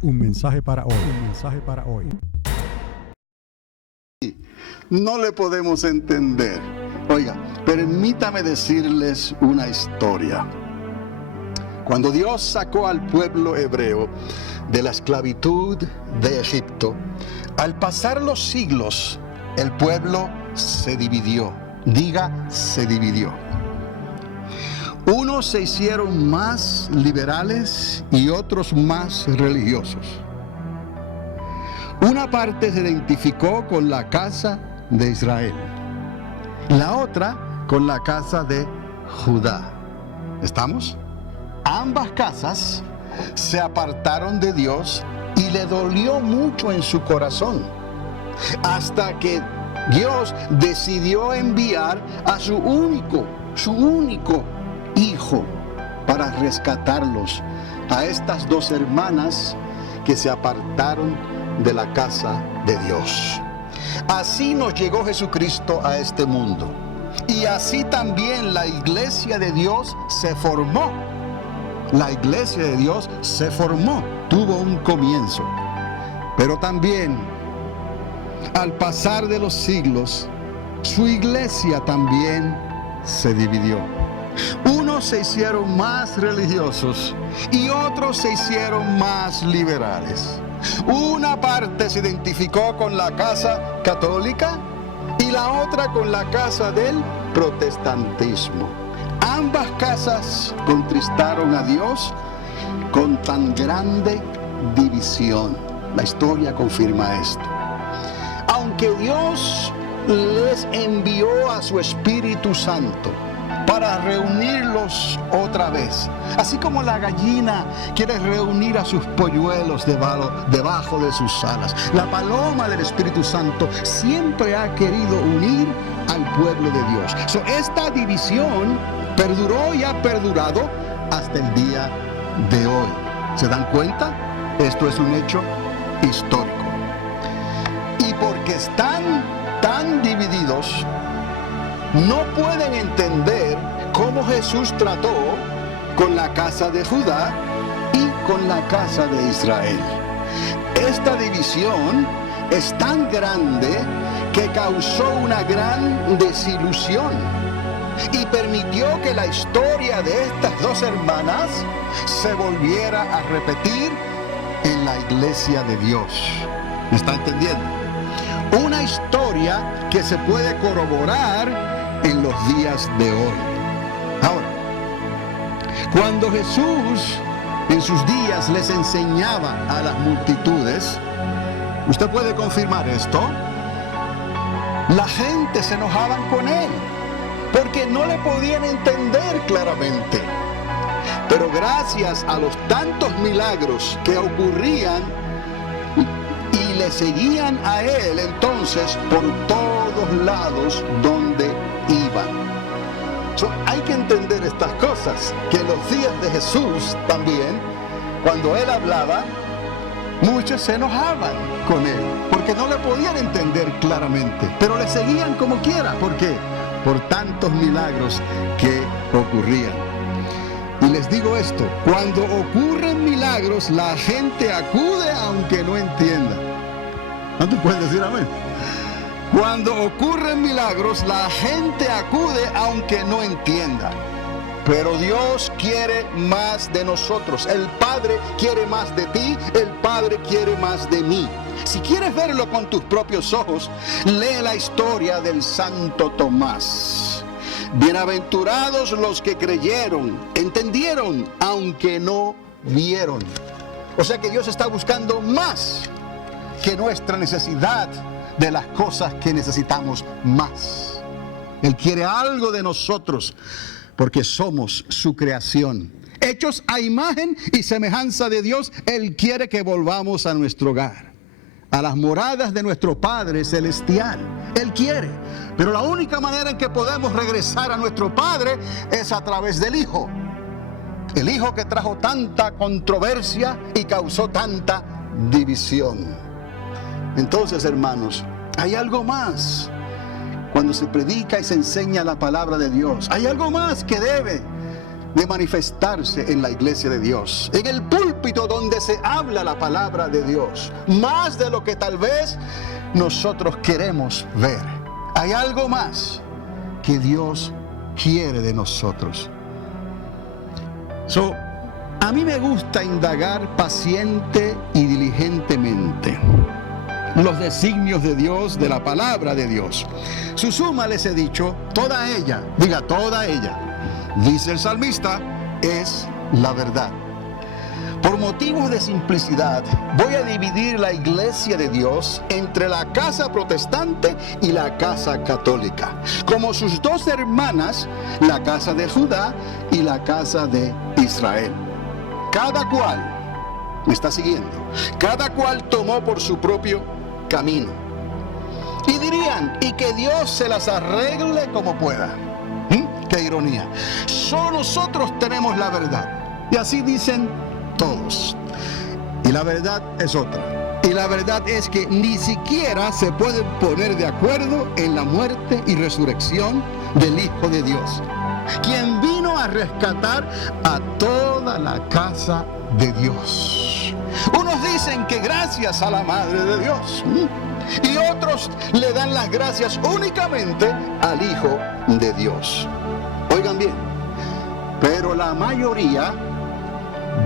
Un mensaje para hoy. Un mensaje para hoy. No le podemos entender. Oiga, permítame decirles una historia. Cuando Dios sacó al pueblo hebreo de la esclavitud de Egipto, al pasar los siglos, el pueblo se dividió. Diga, se dividió. Unos se hicieron más liberales y otros más religiosos. Una parte se identificó con la casa de Israel, la otra con la casa de Judá. ¿Estamos? Ambas casas se apartaron de Dios y le dolió mucho en su corazón, hasta que Dios decidió enviar a su único hijo para rescatarlos, a estas dos hermanas que se apartaron de la casa de Dios. Así nos llegó Jesucristo a este mundo, y así también la iglesia de Dios se formó. La iglesia de Dios se formó, tuvo un comienzo, pero también al pasar de los siglos, su iglesia también se dividió. Unos se hicieron más religiosos y otros se hicieron más liberales. Una parte se identificó con la casa católica y la otra con la casa del protestantismo. Ambas casas contristaron a Dios con tan grande división. La historia confirma esto. Aunque Dios les envió a su Espíritu Santo para reunirlos otra vez, así como la gallina quiere reunir a sus polluelos debajo de sus alas, la paloma del Espíritu Santo siempre ha querido unir al pueblo de Dios. Esta división perduró y ha perdurado hasta el día de hoy. ¿Se dan cuenta? Esto es un hecho histórico. Y porque están tan divididos, no pueden entender cómo Jesús trató con la casa de Judá y con la casa de Israel. Esta división es tan grande que causó una gran desilusión y permitió que la historia de estas dos hermanas se volviera a repetir en la iglesia de Dios. ¿Me está entendiendo? Una historia que se puede corroborar en los días de hoy. Ahora, cuando Jesús en sus días les enseñaba a las multitudes, usted puede confirmar esto, la gente se enojaban con él porque no le podían entender claramente. Pero gracias a los tantos milagros que ocurrían y le seguían a él entonces por todos lados donde iban. Hay que entender estas cosas, que en los días de Jesús también, cuando él hablaba, muchos se enojaban con él, porque no le podían entender claramente, pero le seguían como quiera. ¿Por qué? Por tantos milagros que ocurrían. Y les digo esto, cuando ocurren milagros, la gente acude aunque no entienda. ¿No te puedes decir amén? Cuando ocurren milagros, la gente acude aunque no entienda. Pero Dios quiere más de nosotros. El Padre quiere más de ti, el Padre quiere más de mí. Si quieres verlo con tus propios ojos, lee la historia del Santo Tomás. Bienaventurados los que creyeron, entendieron, aunque no vieron. O sea que Dios está buscando más que nuestra necesidad de las cosas que necesitamos más. Él quiere algo de nosotros porque somos su creación. Hechos a imagen y semejanza de Dios, Él quiere que volvamos a nuestro hogar, a las moradas de nuestro Padre Celestial. Él quiere, pero la única manera en que podemos regresar a nuestro Padre es a través del Hijo. El Hijo que trajo tanta controversia y causó tanta división. Entonces, hermanos, hay algo más. Cuando se predica y se enseña la palabra de Dios, hay algo más que debe de manifestarse en la iglesia de Dios, en el púlpito donde se habla la palabra de Dios, más de lo que tal vez nosotros queremos ver. Hay algo más que Dios quiere de nosotros. A mí me gusta indagar paciente y diligentemente los designios de Dios, de la palabra de Dios. Su suma, les he dicho, toda ella, diga toda ella, dice el salmista, es la verdad. Por motivos de simplicidad, voy a dividir la iglesia de Dios entre la casa protestante y la casa católica, como sus dos hermanas, la casa de Judá y la casa de Israel. Cada cual, me está siguiendo, cada cual tomó por su propio camino. Y dirían, y que Dios se las arregle como pueda. ¡Qué ironía! Solo nosotros tenemos la verdad. Y así dicen todos. Y la verdad es otra. Y la verdad es que ni siquiera se pueden poner de acuerdo en la muerte y resurrección del Hijo de Dios, quien vino a rescatar a toda la casa de Dios. Unos dicen que gracias a la Madre de Dios, y otros le dan las gracias únicamente al Hijo de Dios. Oigan bien, pero la mayoría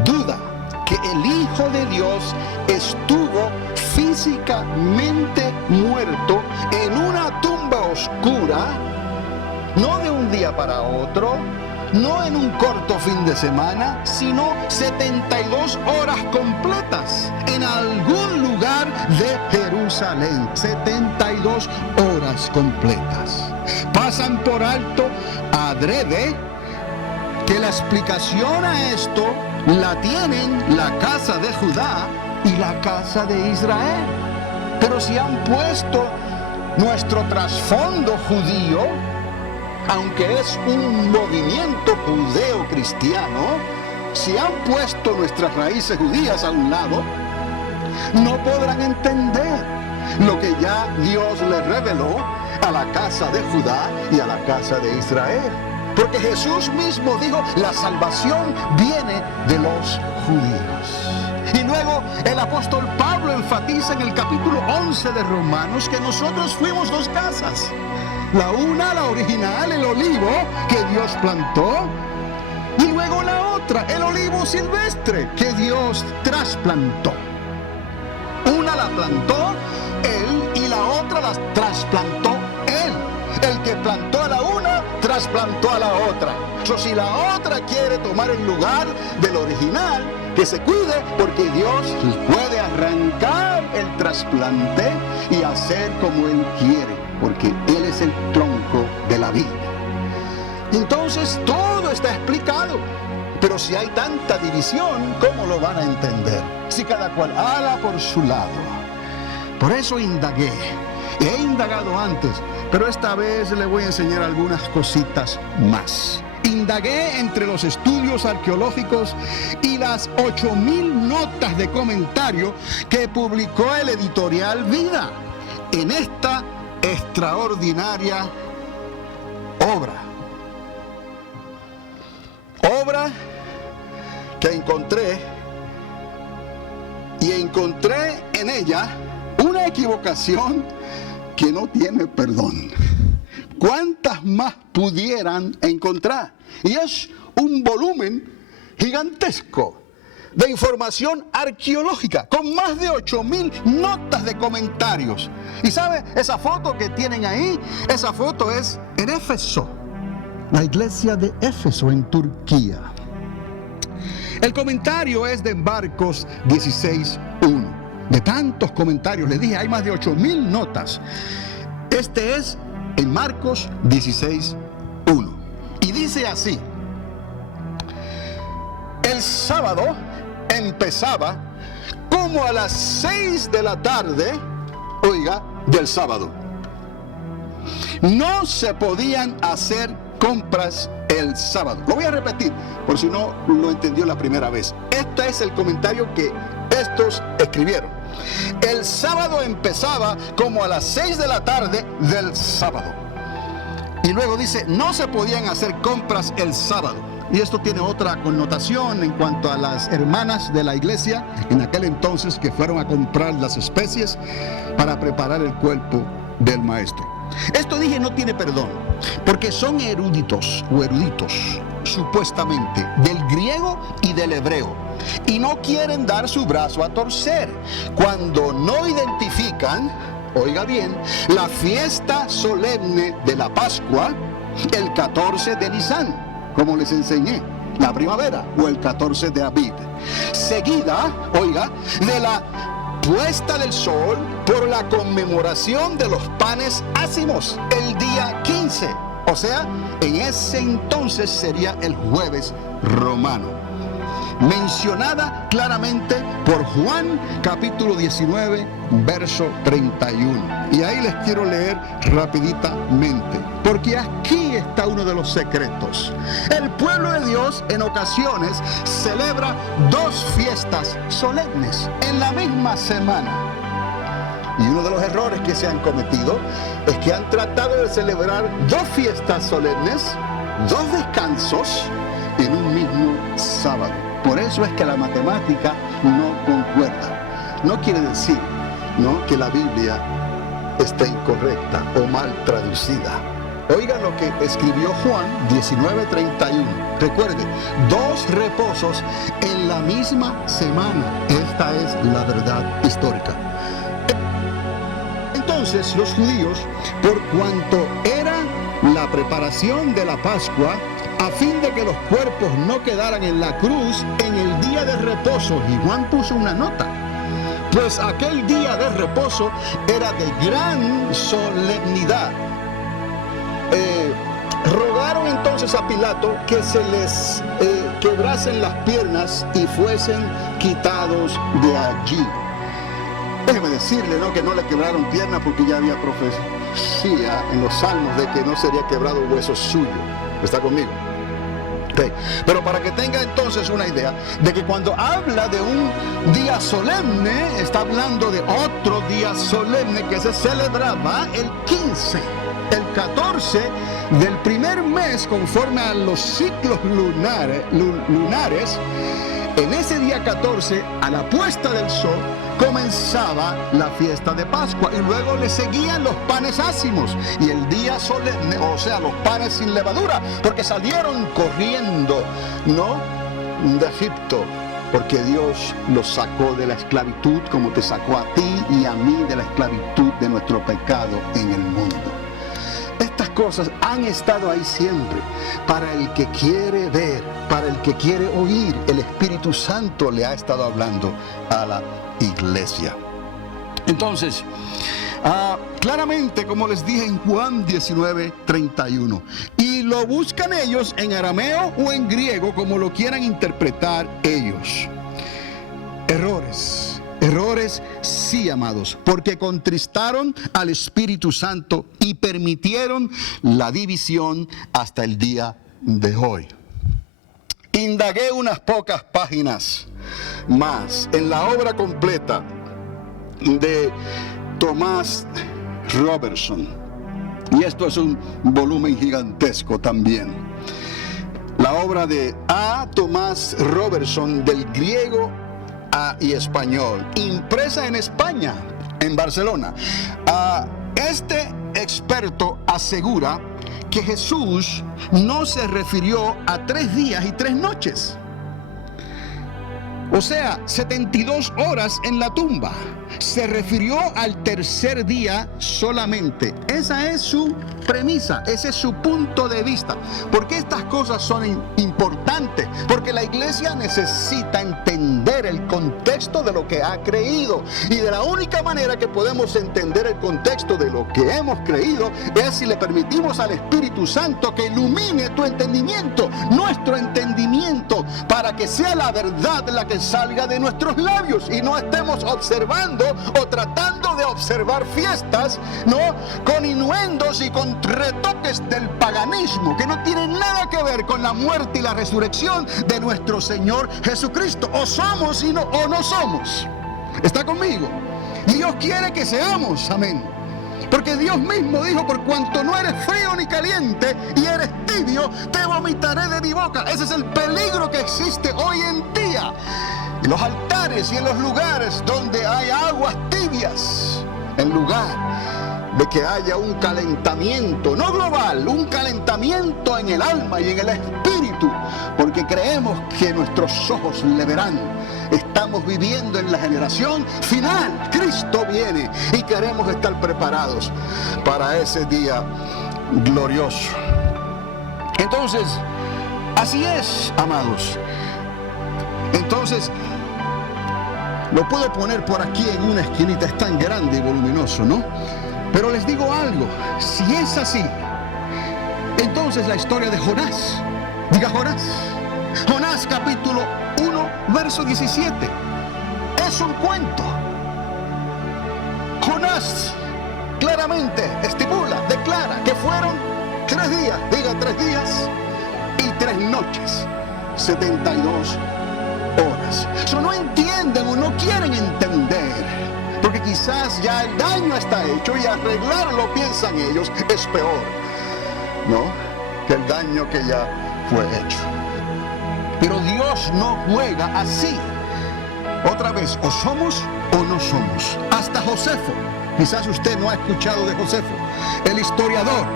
duda que el Hijo de Dios estuvo físicamente muerto en una tumba oscura, no de un día para otro, no en un corto fin de semana, sino 72 horas completas en algún lugar de Jerusalén. 72 horas completas. Pasan por alto adrede que la explicación a esto la tienen la casa de Judá y la casa de Israel. Pero si han puesto nuestro trasfondo judío, aunque es un movimiento judeo-cristiano, si han puesto nuestras raíces judías a un lado, no podrán entender lo que ya Dios les reveló a la casa de Judá y a la casa de Israel. Porque Jesús mismo dijo, la salvación viene de los judíos. Y luego el apóstol Pablo enfatiza en el capítulo 11 de Romanos que nosotros fuimos dos casas. La una, la original, el olivo que Dios plantó, y luego la otra, el olivo silvestre que Dios trasplantó. Una la plantó Él y la otra la trasplantó Él. El que plantó a la una, trasplantó a la otra. Si la otra quiere tomar el lugar del original, que se cuide, porque Dios puede arrancar el trasplante y hacer como Él quiere, porque Él es el tronco de la vida. Entonces todo está explicado. Pero si hay tanta división, ¿cómo lo van a entender? Si cada cual ala por su lado. Por eso indagué. He indagado antes, pero esta vez le voy a enseñar algunas cositas más. Indagué entre los estudios arqueológicos y las 8,000 notas de comentario que publicó el editorial Vida en esta extraordinaria obra. Obra que encontré en ella una equivocación que no tiene perdón. ¿Cuántas más pudieran encontrar? Y es un volumen gigantesco de información arqueológica con más de 8,000 notas de comentarios. Y ¿sabe? Esa foto que tienen ahí, esa foto es en Éfeso, la iglesia de Éfeso en Turquía. El comentario es de Marcos 16:1. De tantos comentarios, les dije, hay más de 8,000 notas. Este es en Marcos 16:1. Y dice así: el sábado empezaba como a las 6 de la tarde, oiga, del sábado. No se podían hacer compras el sábado. Lo voy a repetir, por si no lo entendió la primera vez. Este es el comentario que estos escribieron. El sábado empezaba como a las 6 de la tarde del sábado. Y luego dice, no se podían hacer compras el sábado. y esto tiene otra connotación en cuanto a las hermanas de la iglesia en aquel entonces que fueron a comprar las especies para preparar el cuerpo del maestro. Esto dije no tiene perdón, porque son eruditos o eruditos, supuestamente, del griego y del hebreo, y no quieren dar su brazo a torcer cuando no identifican, oiga bien, la fiesta solemne de la Pascua, el 14 de Nisan, como les enseñé, la primavera, o el 14 de Abib, seguida, oiga, de la puesta del sol por la conmemoración de los panes ácimos, el día 15, o sea, en ese entonces sería el jueves romano, mencionada claramente por Juan capítulo 19 verso 31, y ahí les quiero leer rapiditamente, porque aquí está uno de los secretos. El pueblo de Dios en ocasiones celebra dos fiestas solemnes en la misma semana, y uno de los errores que se han cometido es que han tratado de celebrar dos fiestas solemnes, dos descansos en un mismo sábado. Por eso es que la matemática no concuerda. No quiere decir, ¿no?, que la Biblia esté incorrecta o mal traducida. Oiga lo que escribió Juan 19:31. Recuerde, dos reposos en la misma semana. Esta es la verdad histórica. Entonces los judíos, por cuanto era la preparación de la Pascua, a fin de que los cuerpos no quedaran en la cruz en el día de reposo, y Juan puso una nota, pues aquel día de reposo era de gran solemnidad. Rogaron entonces a Pilato que se les quebrasen las piernas y fuesen quitados de allí. Déjeme decirle, ¿no?, que no le quebraron piernas porque ya había profecía en los salmos de que no sería quebrado hueso suyo. ¿Está conmigo? Okay. Pero para que tenga entonces una idea de que cuando habla de un día solemne, está hablando de otro día solemne que se celebraba el 15, el 14 del primer mes conforme a los ciclos lunares. En ese día 14, a la puesta del sol, comenzaba la fiesta de Pascua y luego le seguían los panes ácimos y el día solemne, o sea, los panes sin levadura, porque salieron corriendo, ¿no?, de Egipto, porque Dios los sacó de la esclavitud como te sacó a ti y a mí de la esclavitud de nuestro pecado en el mundo. Estas cosas han estado ahí siempre. Para el que quiere ver, para el que quiere oír, el Espíritu Santo le ha estado hablando a la iglesia. Entonces, claramente, como les dije en Juan 19:31, y lo buscan ellos en arameo o en griego, como lo quieran interpretar ellos. Errores sí, amados, porque contristaron al Espíritu Santo y permitieron la división hasta el día de hoy. Indagué unas pocas páginas más en la obra completa de Thomas Robertson, y esto es un volumen gigantesco también. La obra de A. Thomas Robertson, del griego y español, impresa en España, en Barcelona. Este experto asegura que Jesús no se refirió a 3 días y 3 noches, o sea, 72 horas en la tumba. Se refirió al tercer día solamente. Esa es su premisa, ese es su punto de vista. ¿Por qué estas cosas son importantes? Porque la iglesia necesita entender el contexto de lo que ha creído. Y de la única manera que podemos entender el contexto de lo que hemos creído es si le permitimos al Espíritu Santo que ilumine tu entendimiento, nuestro entendimiento, para que sea la verdad la que salga de nuestros labios y no estemos observando o tratando de observar fiestas, ¿no?, con innuendos y con retoques del paganismo que no tienen nada que ver con la muerte y la resurrección de nuestro Señor Jesucristo. O somos o no somos. ¿Está conmigo? Y Dios quiere que seamos, amén. Porque Dios mismo dijo: por cuanto no eres frío ni caliente y eres tibio, te vomitaré de mi boca. Ese es el peligro que existe hoy en día. En los altares y en los lugares donde hay aguas tibias, en lugar de que haya un calentamiento, no global, un calentamiento en el alma y en el espíritu, porque creemos que nuestros ojos le verán. Estamos viviendo en la generación final. Cristo viene y queremos estar preparados para ese día glorioso. Entonces, así es, amados. Entonces, lo puedo poner por aquí en una esquinita, es tan grande y voluminoso, ¿no? Pero les digo algo, si es así, entonces la historia de Jonás, diga Jonás, Jonás capítulo 1, verso 17, es un cuento. Jonás claramente estipula, declara que fueron 3 días, diga 3 días y 3 noches, 72 horas. Eso no entienden o no quieren entender. Porque quizás ya el daño está hecho y arreglarlo, piensan ellos, es peor, ¿no?, que el daño que ya fue hecho. Pero Dios no juega así. Otra vez, o somos o no somos. Hasta Josefo, quizás usted no ha escuchado de Josefo, el historiador.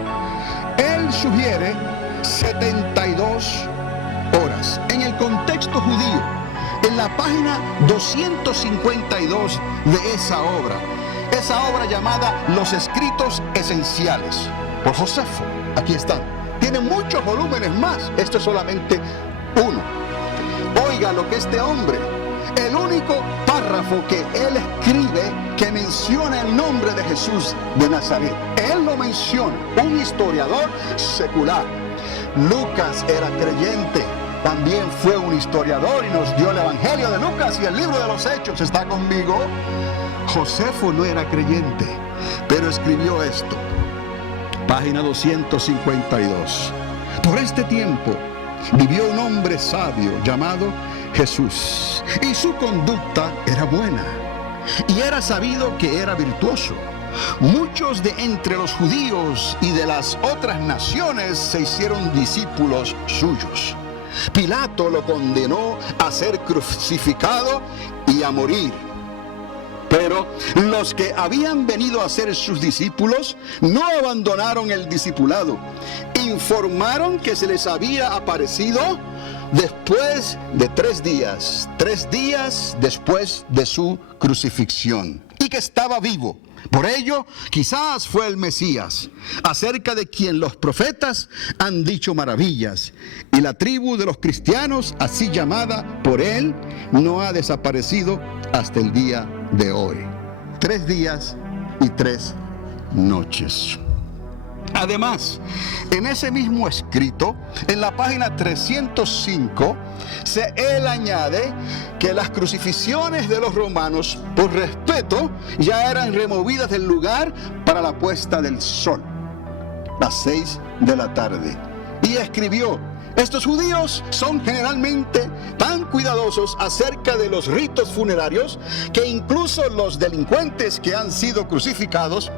Él sugiere 72 horas. En el contexto judío, en la página 252 de esa obra llamada Los Escritos Esenciales, por Josefo, aquí están. Tiene muchos volúmenes más, esto es solamente uno. Oiga lo que este hombre, el único párrafo que él escribe que menciona el nombre de Jesús de Nazaret, él lo menciona, un historiador secular. Lucas era creyente, también fue un historiador y nos dio el Evangelio de Lucas y el libro de los Hechos. ¿Está conmigo? Josefo no era creyente, pero escribió esto. Página 252. Por este tiempo vivió un hombre sabio llamado Jesús, y su conducta era buena, y era sabido que era virtuoso. Muchos de entre los judíos y de las otras naciones se hicieron discípulos suyos. Pilato lo condenó a ser crucificado y a morir. Pero los que habían venido a ser sus discípulos no abandonaron el discipulado. Informaron que se les había aparecido después de 3 días después de su crucifixión, y que estaba vivo. Por ello, quizás fue el Mesías, acerca de quien los profetas han dicho maravillas, y la tribu de los cristianos, así llamada por él, no ha desaparecido hasta el día de hoy. 3 días y 3 noches. Además, en ese mismo escrito, en la página 305, él añade que las crucifixiones de los romanos, por respeto, ya eran removidas del lugar para la puesta del sol, las 6 de la tarde. Y escribió: estos judíos son generalmente tan cuidadosos acerca de los ritos funerarios que incluso los delincuentes que han sido crucificados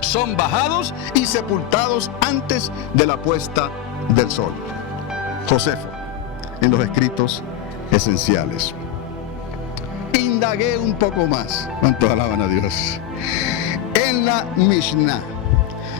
son bajados y sepultados antes de la puesta del sol. Josefo, en los Escritos Esenciales. Indagué un poco más. ¿Cuántos alaban a Dios? En la Mishnah.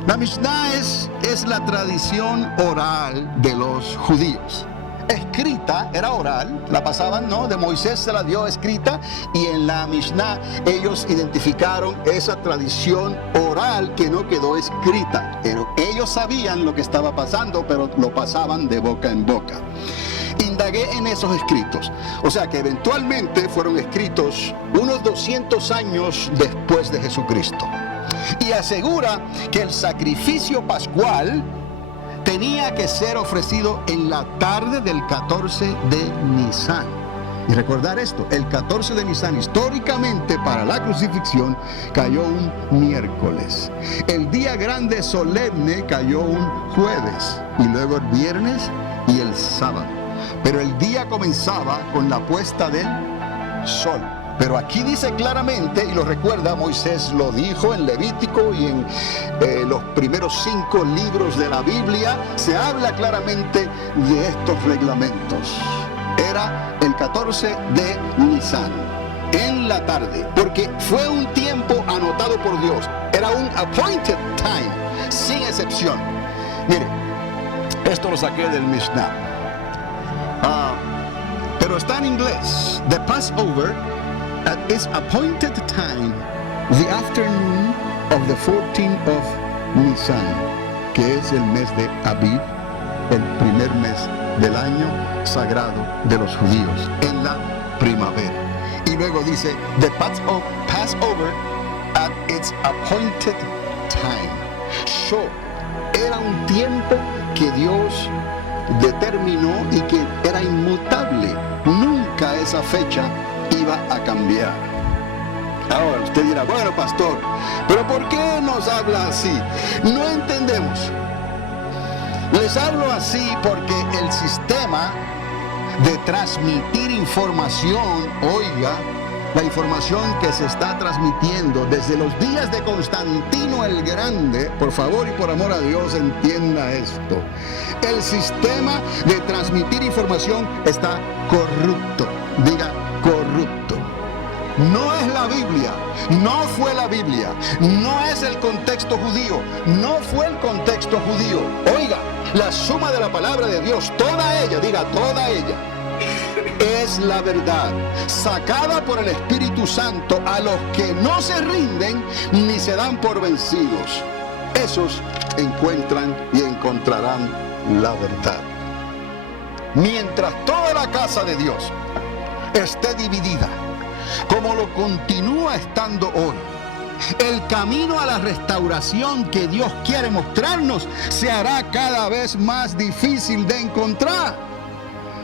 La Mishnah es la tradición oral de los judíos. Escrita, era oral, la pasaban, ¿no? De Moisés se la dio escrita, y en la Mishnah ellos identificaron esa tradición oral que no quedó escrita. Pero ellos sabían lo que estaba pasando, pero lo pasaban de boca en boca. Indagué en esos escritos, o sea que eventualmente fueron escritos unos 200 años después de Jesucristo. Y asegura que el sacrificio pascual tenía que ser ofrecido en la tarde del 14 de Nisan. Y recordar esto, el 14 de Nisan históricamente para la crucifixión cayó un miércoles. El día grande solemne cayó un jueves, y luego el viernes y el sábado. Pero el día comenzaba con la puesta del sol. Pero aquí dice claramente, y lo recuerda, Moisés lo dijo en Levítico y en los primeros 5 libros de la Biblia, se habla claramente de estos reglamentos. Era el 14 de Nisan, en la tarde, porque fue un tiempo anotado por Dios. Era un appointed time, sin excepción. Mire, esto lo saqué del Mishnah. Pero está en inglés. The Passover at its appointed time, the afternoon of the 14th of Nisan, que es el mes de Aviv, el primer mes del año sagrado de los judíos, en la primavera. Y luego dice, the Passover at its appointed time. So, era un tiempo que Dios determinó y que era inmutable. Nunca esa fecha iba a cambiar. Ahora usted dirá, bueno, pastor, pero ¿por qué nos habla así? No entendemos. Les hablo así porque el sistema de transmitir información, oiga, la información que se está transmitiendo desde los días de Constantino el Grande, por favor y por amor a Dios, entienda esto. El sistema de transmitir información está corrupto. Diga, corrupto. No es la Biblia, no fue la Biblia, no es el contexto judío, no fue el contexto judío. Oiga, la suma de la palabra de Dios, toda ella, diga, toda ella, es la verdad, sacada por el Espíritu Santo a los que no se rinden ni se dan por vencidos. Esos encuentran y encontrarán la verdad. Mientras toda la casa de Dios esté dividida, como lo continúa estando hoy, el camino a la restauración que Dios quiere mostrarnos se hará cada vez más difícil de encontrar.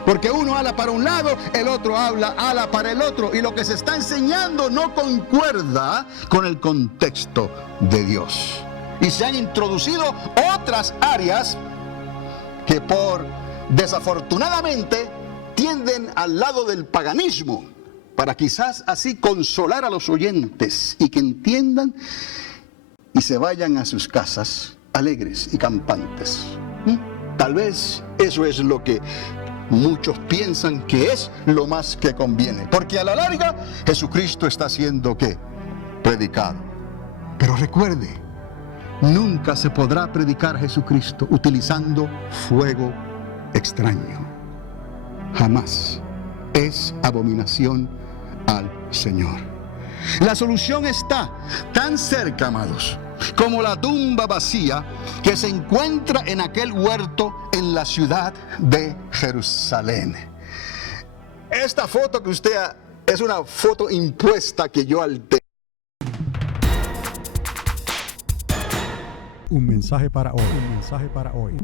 Porque uno habla para un lado, el otro habla para el otro, y lo que se está enseñando no concuerda con el contexto de Dios. Y se han introducido otras áreas que desafortunadamente tienden al lado del paganismo, para quizás así consolar a los oyentes y que entiendan y se vayan a sus casas alegres y campantes. Tal vez eso es lo que muchos piensan que es lo más que conviene, porque a la larga Jesucristo está siendo ¿qué? Predicado. Pero recuerde, nunca se podrá predicar Jesucristo utilizando fuego extraño. Jamás. Es abominación al Señor. La solución está tan cerca, amados, como la tumba vacía que se encuentra en aquel huerto en la ciudad de Jerusalén. Esta foto que usted es una foto impuesta que yo alteré. Un mensaje para hoy. Un mensaje para hoy.